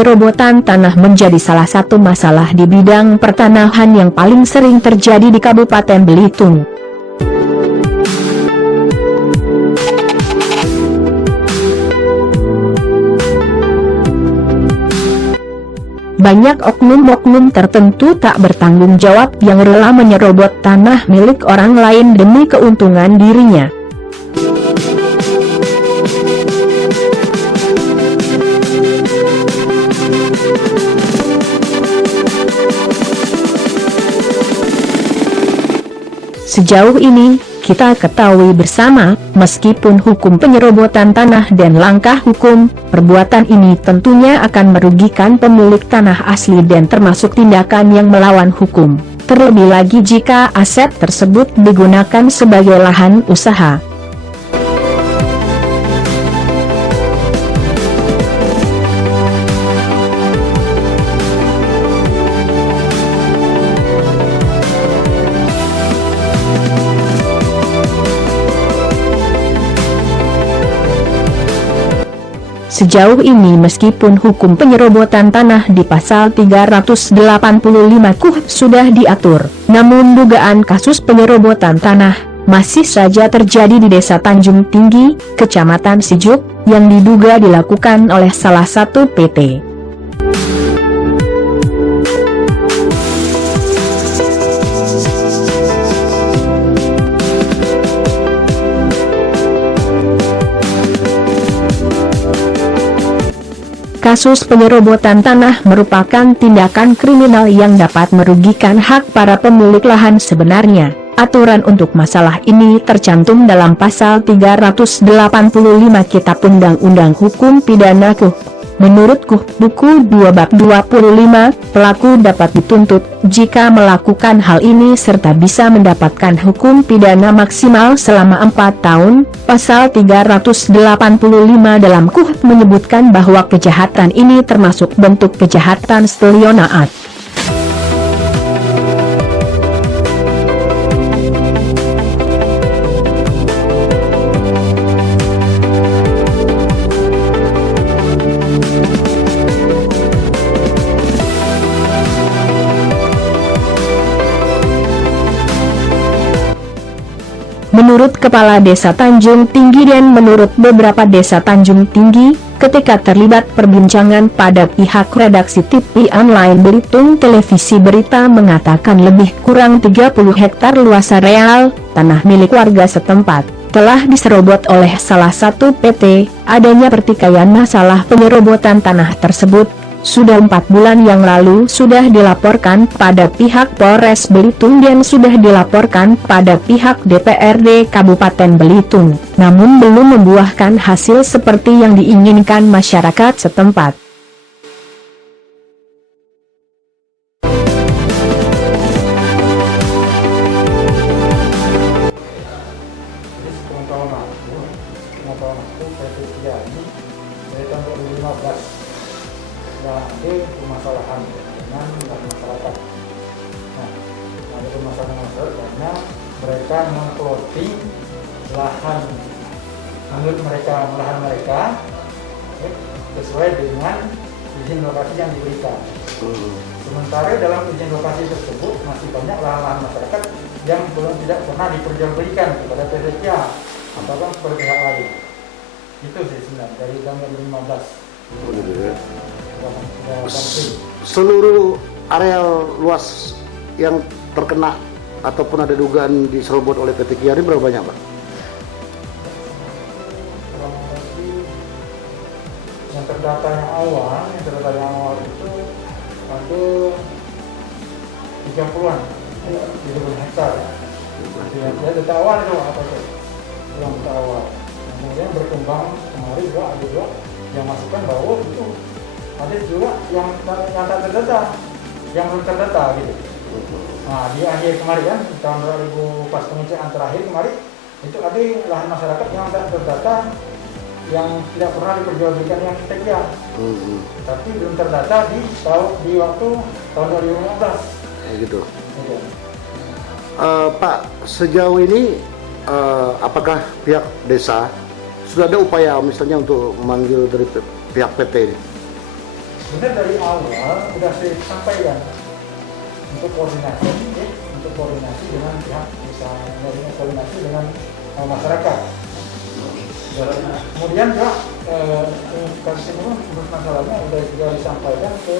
penyerobotan tanah menjadi salah satu masalah di bidang pertanahan yang paling sering terjadi di Kabupaten Belitung. Banyak oknum-oknum tertentu tak bertanggung jawab yang rela menyerobot tanah milik orang lain demi keuntungan dirinya. Sejauh ini, kita ketahui bersama, meskipun hukum penyerobotan tanah dan langkah hukum, perbuatan ini tentunya akan merugikan pemilik tanah asli dan termasuk tindakan yang melawan hukum. Terlebih lagi jika aset tersebut digunakan sebagai lahan usaha. Sejauh ini meskipun hukum penyerobotan tanah di pasal 385 KUH sudah diatur, namun dugaan kasus penyerobotan tanah masih saja terjadi di Desa Tanjung Tinggi, Kecamatan Sijuk, yang diduga dilakukan oleh salah satu PT. Kasus penyerobotan tanah merupakan tindakan kriminal yang dapat merugikan hak para pemilik lahan sebenarnya. Aturan untuk masalah ini tercantum dalam pasal 385 Kitab Undang-Undang Hukum Pidana KUH. Menurut KUH buku 2 bab 25, pelaku dapat dituntut jika melakukan hal ini serta bisa mendapatkan hukum pidana maksimal selama 4 tahun. Pasal 385 dalam KUH menyebutkan bahwa kejahatan ini termasuk bentuk kejahatan stelionaat. Menurut Kepala Desa Tanjung Tinggi dan menurut beberapa desa Tanjung Tinggi, ketika terlibat perbincangan pada pihak redaksi TV online Belitung Televisi Berita mengatakan lebih kurang 30 hektar luas areal tanah milik warga setempat telah diserobot oleh salah satu PT. Adanya pertikaian masalah penyerobotan tanah tersebut sudah 4 bulan yang lalu sudah dilaporkan pada pihak Polres Belitung dan sudah dilaporkan pada pihak DPRD Kabupaten Belitung, namun belum membuahkan hasil seperti yang diinginkan masyarakat setempat. Ada permasalahan dengan masyarakat. Nah, ada permasalahan karena mereka mengplotting lahan menurut mereka sesuai dengan izin lokasi yang diberikan. Sementara dalam izin lokasi tersebut masih banyak lahan-lahan masyarakat yang belum tidak pernah diperjualbelikan kepada PT ataupun kepada pihak lain. Itu sih sebenarnya dari tahun 2015. Seluruh areal luas yang terkena ataupun ada dugaan diserobot oleh PT Kiari berapa banyak, Pak? Yang terdata yang awal itu ada 30-an, 30 hektar. Ya, data awal itu apa itu? Yang data awal. Kemudian berkembang kemarin juga ada juga yang masukkan bahwa itu ada juga yang tak terdata, yang belum terdata gitu. Nah di akhir kemarin kan tahun 2000 pas pengecekan terakhir kemarin itu ada lahan masyarakat yang tak terdata yang tidak pernah diperjualbelikan yang sekian, tapi belum terdata di waktu tahun 2015. Gitu. Pak, sejauh ini apakah pihak desa sudah ada upaya misalnya untuk memanggil dari pihak PT ini? sebenarnya dari awal sudah saya sampaikan untuk koordinasi, ya, untuk koordinasi dengan pihak desa, koordinasi dengan masyarakat. Kemudian juga kasus ini menurut masalahnya sudah juga disampaikan ke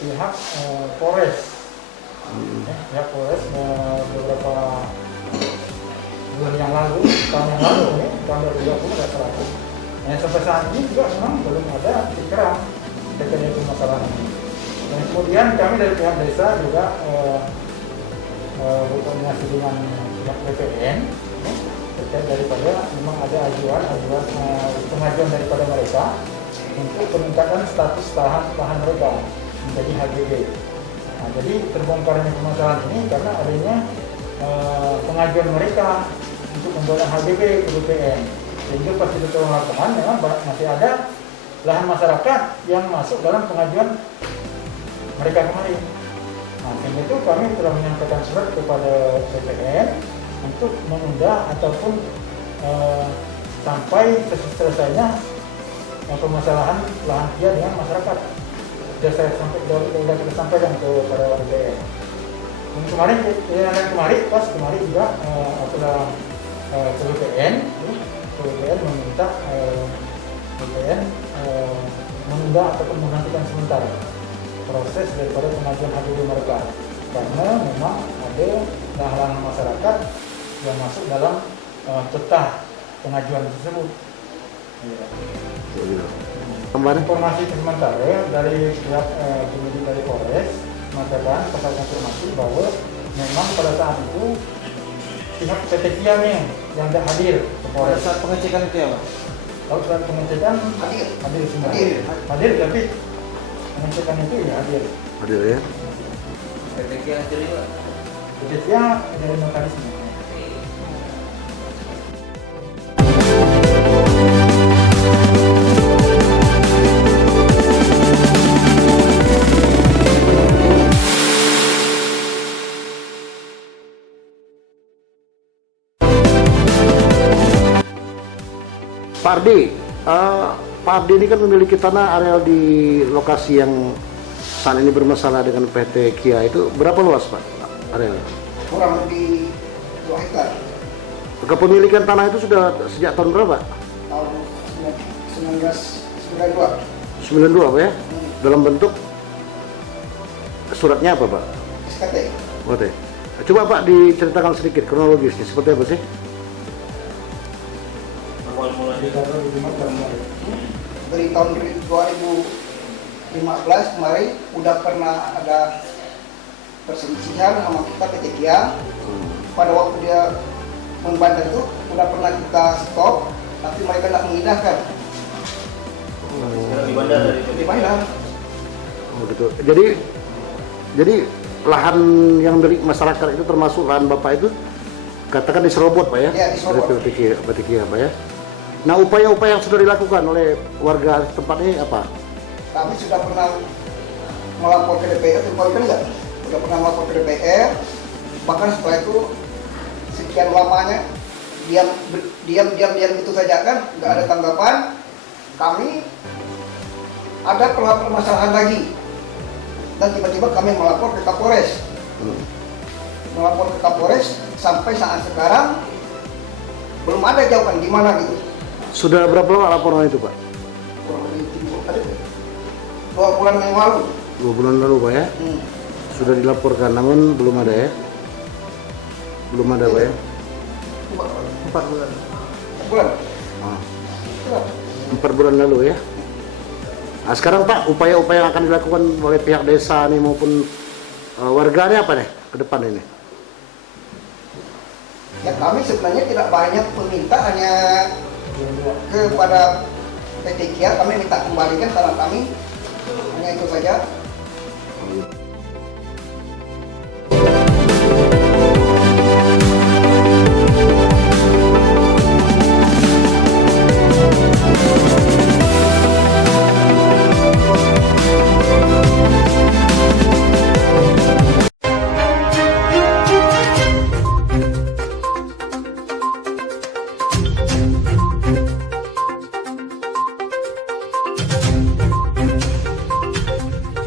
pihak Polres. Pihak Polres beberapa bulan yang lalu, tahun yang lalu, ya, tahun 2020 nggak salah. Nah, sampai saat ini juga memang belum ada pikiran terkait itu masalah ini. Dan kemudian kami dari pihak desa juga berkoordinasi dengan pihak BPN terkait daripada memang ada pengajuan daripada mereka untuk peningkatan status lahan mereka menjadi HGB. Nah, jadi terbongkarnya permasalahan ini karena adanya pengajuan mereka untuk membuat HGB ke BPN. Sehingga pas itu turun lapangan memang masih ada lahan masyarakat yang masuk dalam pengajuan mereka kemarin. Nah, sehingga itu kami telah menyampaikan surat kepada BPN untuk menunda ataupun sampai selesainya permasalahan lahan dia dengan masyarakat. Sudah kita sampaikan kepada BPN. Dan kemarin juga setelah ke BPN meminta BPN menunda ataupun menghentikan sementara proses daripada pengajuan HGB mereka karena memang ada lahan masyarakat yang masuk dalam peta pengajuan tersebut. Informasi sementara dari pihak penyidik dari Polres mengatakan pasal konfirmasi bahwa memang pada saat itu pihak PT Kia yang tidak hadir ke Polres. Saat pengecekan itu ya Pak? Kalau saat pengecekan hadir semua. Hadir tapi pengecekan itu ya hadir. Hadir ya. PT Kia hadir juga? PT Kia dari mekanisme. Pak Ardi ini kan memiliki tanah areal di lokasi yang saat ini bermasalah dengan PT Kia itu berapa luas Pak arealnya? Kurang lebih 2 hektar. Kepemilikan tanah itu sudah sejak tahun berapa? Tahun 1992. 92 Pak ya? Dalam bentuk suratnya apa Pak? SKT. Oke. Coba Pak diceritakan sedikit kronologisnya seperti apa sih? Dari tahun 2015 kemarin udah pernah ada perselisihan sama kita PT Kia. Pada waktu dia membantah itu udah pernah kita stop, tapi mereka tidak mengindahkan. Di bandar. Oh gitu. Jadi lahan yang milik masyarakat itu termasuk lahan Bapak itu katakan diserobot Pak ya? Ya, diserobot. Dari PT Kia Pak ya? Nah, upaya-upaya yang sudah dilakukan oleh warga tempat ini apa? Kami sudah pernah melapor ke DPR, sudah pernah melapor ke DPR. Bahkan setelah itu sekian lamanya diam itu saja kan, nggak ada tanggapan. Kami ada permasalahan lagi dan tiba-tiba kami melapor ke Kapolres. Melapor ke Kapolres sampai saat sekarang belum ada jawaban gimana gitu. Sudah berapa lama laporan itu Pak? Kurang lebih 2 bulan yang lalu. 2 bulan lalu Pak ya? Sudah dilaporkan namun belum ada ya? Belum ada Pak ya? 4 bulan. 4 bulan. Ah. 4 bulan lalu ya? Nah sekarang Pak, upaya-upaya yang akan dilakukan oleh pihak desa nih maupun warganya apa nih ke depan ini? Ya kami sebenarnya tidak banyak meminta, hanya kepada PT Kia kami minta kembalikan tanah kami, hanya itu saja.